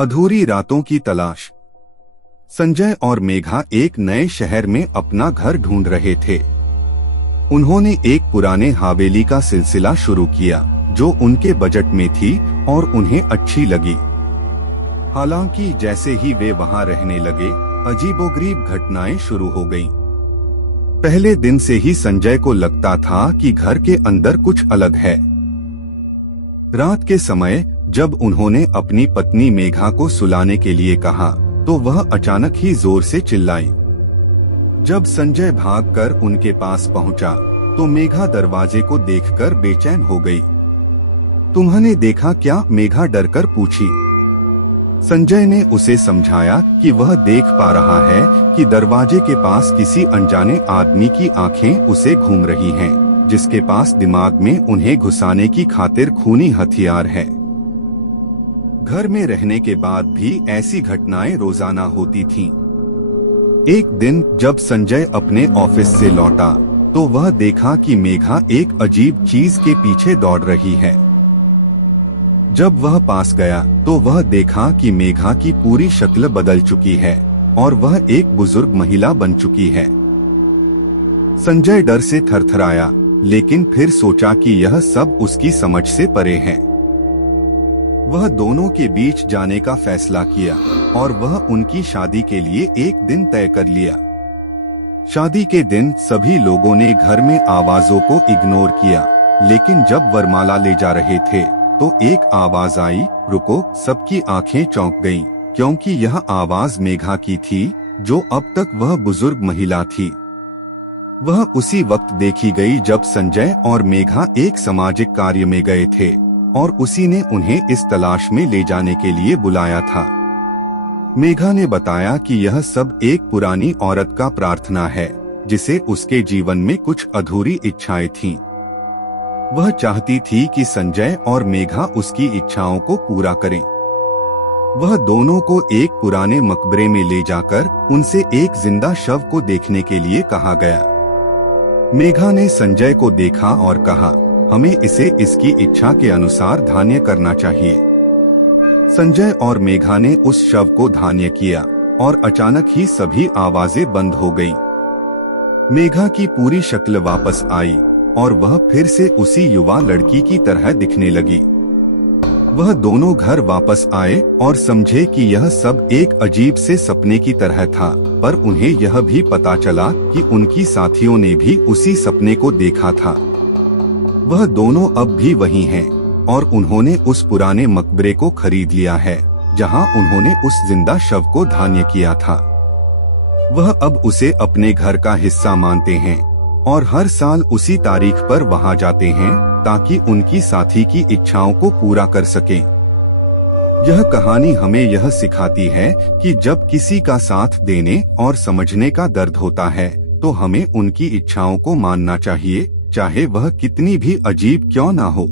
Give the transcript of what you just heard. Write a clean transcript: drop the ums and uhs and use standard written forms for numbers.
अधूरी रातों की तलाश। संजय और मेघा एक नए शहर में अपना घर ढूंढ रहे थे। उन्होंने एक पुराने हवेली का सिलसिला शुरू किया जो उनके बजट में थी और उन्हें अच्छी लगी। हालांकि जैसे ही वे वहां रहने लगे, अजीबोगरीब घटनाएं शुरू हो गईं। पहले दिन से ही संजय को लगता था कि घर के अंदर कुछ अलग है। रात के समय जब उन्होंने अपनी पत्नी मेघा को सुलाने के लिए कहा तो वह अचानक ही जोर से चिल्लाई। जब संजय भागकर उनके पास पहुंचा तो मेघा दरवाजे को देखकर बेचैन हो गई। तुम्हाने देखा क्या? मेघा डरकर पूछी। संजय ने उसे समझाया कि वह देख पा रहा है कि दरवाजे के पास किसी अनजाने आदमी की आंखें उसे घूम रही हैं, जिसके पास दिमाग में उन्हें घुसाने की खातिर खूनी हथियार है। घर में रहने के बाद भी ऐसी घटनाएं रोजाना होती थीं। एक दिन जब संजय अपने ऑफिस से लौटा तो वह देखा कि मेघा एक अजीब चीज के पीछे दौड़ रही है। जब वह पास गया तो वह देखा कि मेघा की पूरी शक्ल बदल चुकी है और वह एक बुजुर्ग महिला बन चुकी है। संजय डर से थरथराया, लेकिन फिर सोचा कि यह सब उसकी समझ से परे है। वह दोनों के बीच जाने का फैसला किया और वह उनकी शादी के लिए एक दिन तय कर लिया। शादी के दिन सभी लोगों ने घर में आवाजों को इग्नोर किया, लेकिन जब वरमाला ले जा रहे थे तो एक आवाज आई, रुको। सबकी आंखें चौंक गईं, क्योंकि यह आवाज मेघा की थी, जो अब तक वह बुजुर्ग महिला थी। वह उसी वक्त देखी गई जब संजय और मेघा एक सामाजिक कार्य में गए थे और उसी ने उन्हें इस तलाश में ले जाने के लिए बुलाया था। मेघा ने बताया कि यह सब एक पुरानी औरत का प्रार्थना है, जिसे उसके जीवन में कुछ अधूरी इच्छाएं थीं। वह चाहती थी कि संजय और मेघा उसकी इच्छाओं को पूरा करें। वह दोनों को एक पुराने मकबरे में ले जाकर उनसे एक जिंदा शव को देखने के लिए कहा गया। मेघा ने संजय को देखा और कहा, हमें इसे इसकी इच्छा के अनुसार धान्य करना चाहिए। संजय और मेघा ने उस शव को धान्य किया और अचानक ही सभी आवाजें बंद हो गईं। मेघा की पूरी शक्ल वापस आई और वह फिर से उसी युवा लड़की की तरह दिखने लगी। वह दोनों घर वापस आए और समझे कि यह सब एक अजीब से सपने की तरह था, पर उन्हें यह भी पता चला कि उनकी साथियों ने भी उसी सपने को देखा था। वह दोनों अब भी वही हैं और उन्होंने उस पुराने मकबरे को खरीद लिया है, जहां उन्होंने उस जिंदा शव को धान्य किया था। वह अब उसे अपने घर का हिस्सा मानते हैं और हर साल उसी तारीख पर वहां जाते हैं ताकि उनकी साथी की इच्छाओं को पूरा कर सकें। यह कहानी हमें यह सिखाती है कि जब किसी का साथ देने और समझने का दर्द होता है तो हमें उनकी इच्छाओं को मानना चाहिए, चाहे वह कितनी भी अजीब क्यों ना हो।